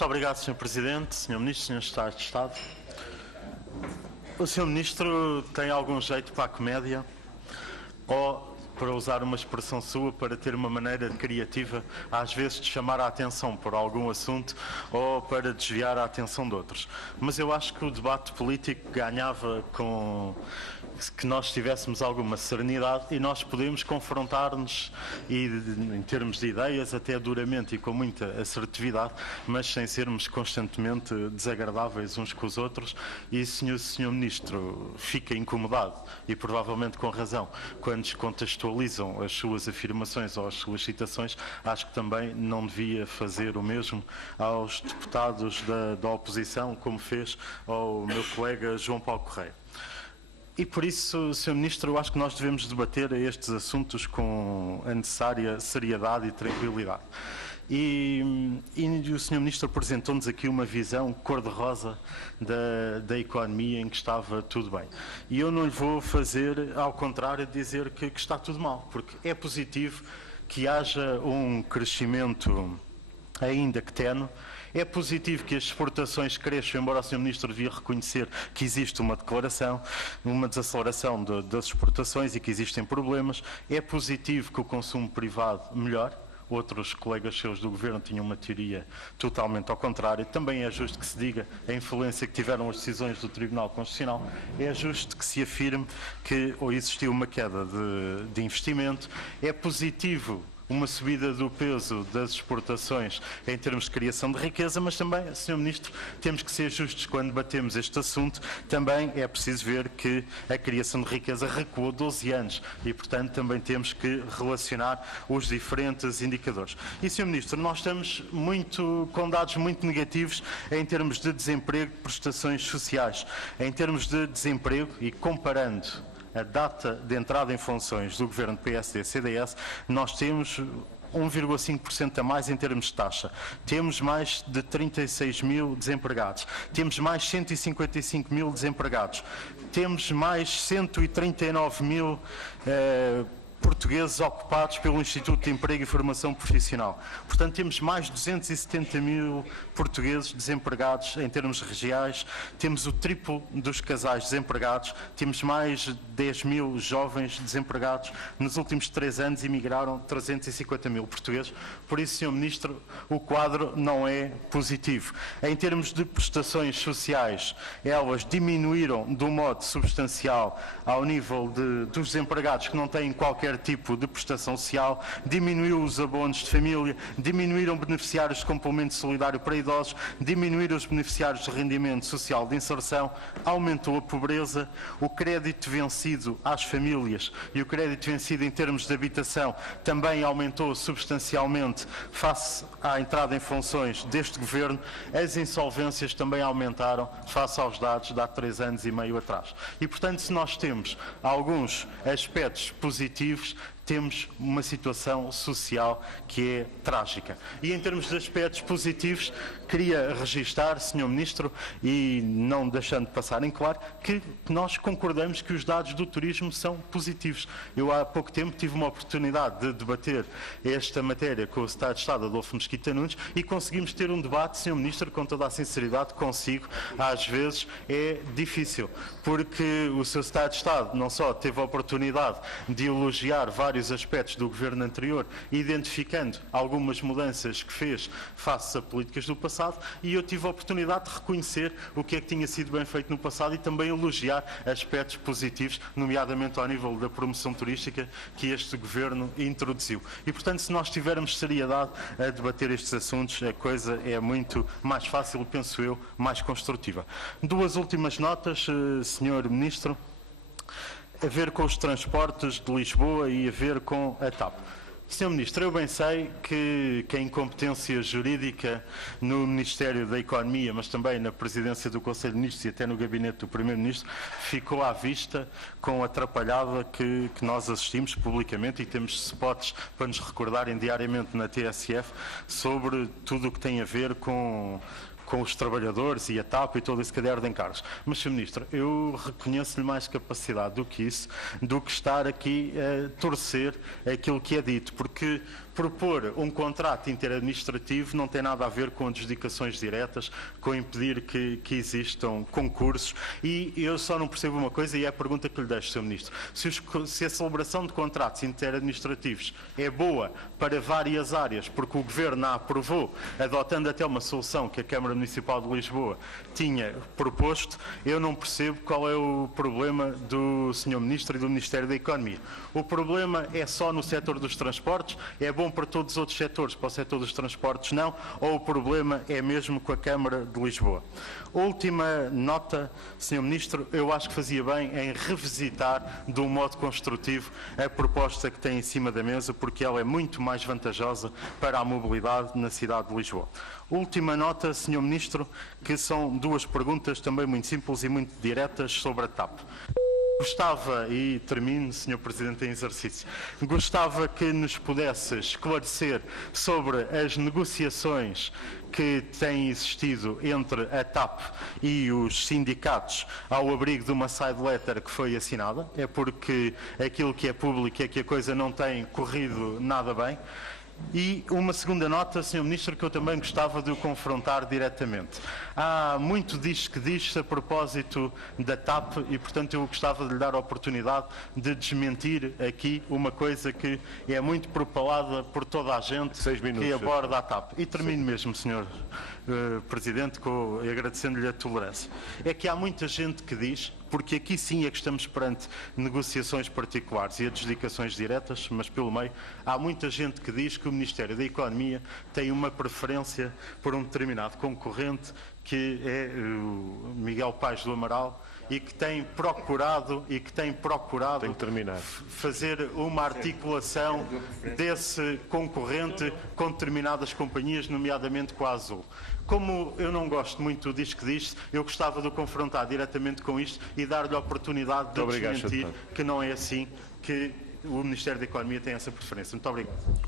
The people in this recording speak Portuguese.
Muito obrigado, Sr. Presidente, Sr. Ministro, Sr. Secretário de Estado. O Sr. Ministro tem algum jeito para a comédia ou, para usar uma expressão sua, para ter uma maneira criativa, às vezes, de chamar a atenção por algum assunto ou para desviar a atenção de outros. Mas eu acho que o debate político ganhava com que nós tivéssemos alguma serenidade e nós podemos confrontar-nos e, em termos de ideias, até duramente e com muita assertividade, mas sem sermos constantemente desagradáveis uns com os outros. E se o Sr. Ministro fica incomodado, e provavelmente com razão, quando descontextualizam as suas afirmações ou as suas citações, acho que também não devia fazer o mesmo aos deputados da oposição, como fez ao meu colega João Paulo Correia. E por isso, Sr. Ministro, eu acho que nós devemos debater estes assuntos com a necessária seriedade e tranquilidade. E o Sr. Ministro apresentou-nos aqui uma visão cor-de-rosa da economia em que estava tudo bem. E eu não lhe vou fazer, ao contrário, dizer que está tudo mal, porque é positivo que haja um crescimento ainda que tenue. É positivo que as exportações cresçam, embora o Sr. Ministro devia reconhecer que existe uma desaceleração das exportações e que existem problemas. É positivo que o consumo privado melhore. Outros colegas seus do Governo tinham uma teoria totalmente ao contrário. Também é justo que se diga a influência que tiveram as decisões do Tribunal Constitucional. É justo que se afirme que existiu uma queda de investimento. É positivo uma subida do peso das exportações em termos de criação de riqueza, mas também, Sr. Ministro, temos que ser justos quando debatemos este assunto. Também é preciso ver que a criação de riqueza recuou 12 anos e, portanto, também temos que relacionar os diferentes indicadores. E, Sr. Ministro, nós estamos com dados muito negativos em termos de desemprego, prestações sociais. Em termos de desemprego, e comparando a data de entrada em funções do Governo PSD-CDS, nós temos 1,5% a mais em termos de taxa. Temos mais de 36 mil desempregados. Temos mais 155 mil desempregados. Temos mais 139 mil portugueses ocupados pelo Instituto de Emprego e Formação Profissional. Portanto, temos mais de 270 mil portugueses desempregados em termos regiais, temos o triplo dos casais desempregados, temos mais de 10 mil jovens desempregados. Nos últimos 3 anos emigraram 350 mil portugueses. Por isso, Sr. Ministro, o quadro não é positivo. Em termos de prestações sociais, elas diminuíram de um modo substancial ao nível dos desempregados que não têm qualquer tipo de prestação social, diminuiu os abonos de família, diminuíram beneficiários de complemento solidário para idosos, diminuíram os beneficiários de rendimento social de inserção, aumentou a pobreza, o crédito vencido às famílias e o crédito vencido em termos de habitação também aumentou substancialmente face à entrada em funções deste Governo. As insolvências também aumentaram face aos dados de há 3 anos e meio atrás. E, portanto, se nós temos alguns aspectos positivos, temos uma situação social que é trágica. E em termos de aspectos positivos, queria registar, Sr. Ministro, e não deixando de passar em claro, que nós concordamos que os dados do turismo são positivos. Eu há pouco tempo tive uma oportunidade de debater esta matéria com o Secretário de Estado, Adolfo Mesquita Nunes, e conseguimos ter um debate, Sr. Ministro, com toda a sinceridade consigo. Às vezes é difícil, porque o Sr. Secretário de Estado não só teve a oportunidade de elogiar vários aspectos do Governo anterior, identificando algumas mudanças que fez face a políticas do passado, e eu tive a oportunidade de reconhecer o que é que tinha sido bem feito no passado e também elogiar aspectos positivos, nomeadamente ao nível da promoção turística que este Governo introduziu. E, portanto, se nós tivermos seriedade a debater estes assuntos, a coisa é muito mais fácil, penso eu, mais construtiva. 2 últimas notas, Sr. Ministro, a ver com os transportes de Lisboa e a ver com a TAP. Sr. Ministro, eu bem sei que a incompetência jurídica no Ministério da Economia, mas também na Presidência do Conselho de Ministros e até no Gabinete do Primeiro-Ministro, ficou à vista com a atrapalhada que nós assistimos publicamente, e temos spots para nos recordarem diariamente na TSF sobre tudo o que tem a ver com os trabalhadores e a TAP e todo esse caderno de encargos. Mas, Sr. Ministro, eu reconheço-lhe mais capacidade do que isso, do que estar aqui a torcer aquilo que é dito, porque propor um contrato interadministrativo não tem nada a ver com adjudicações diretas, com impedir que existam concursos, e eu só não percebo uma coisa, e é a pergunta que lhe deixo, Sr. Ministro. Se a celebração de contratos interadministrativos é boa para várias áreas, porque o Governo a aprovou, adotando até uma solução que a Câmara Municipal de Lisboa tinha proposto, eu não percebo qual é o problema do Sr. Ministro e do Ministério da Economia. O problema é só no setor dos transportes? É bom para todos os outros setores, para o setor dos transportes não? Ou o problema é mesmo com a Câmara de Lisboa? Última nota, Sr. Ministro, eu acho que fazia bem em revisitar de um modo construtivo a proposta que tem em cima da mesa, porque ela é muito mais vantajosa para a mobilidade na cidade de Lisboa. Última nota, Sr. Ministro, que são duas perguntas também muito simples e muito diretas sobre a TAP. Gostava, e termino, Sr. Presidente em exercício, gostava que nos pudesse esclarecer sobre as negociações que têm existido entre a TAP e os sindicatos ao abrigo de uma side letter que foi assinada. É porque aquilo que é público é que a coisa não tem corrido nada bem. E uma segunda nota, Sr. Ministro, que eu também gostava de o confrontar diretamente. Há muito diz que diz-se a propósito da TAP e, portanto, eu gostava de lhe dar a oportunidade de desmentir aqui uma coisa que é muito propalada por toda a gente que aborda a TAP. E termino mesmo, Sr. Presidente, agradecendo-lhe a tolerância. É que há muita gente que diz, porque aqui sim é que estamos perante negociações particulares e adjudicações diretas, mas pelo meio, há muita gente que diz que o Ministério da Economia tem uma preferência por um determinado concorrente, que é o Miguel Paes do Amaral, e que tem procurado fazer uma articulação desse concorrente com determinadas companhias, nomeadamente com a Azul. Como eu não gosto muito do diz que diz, eu gostava de o confrontar diretamente com isto e dar-lhe a oportunidade de desmentir que não é assim, que o Ministério da Economia tem essa preferência. Muito obrigado.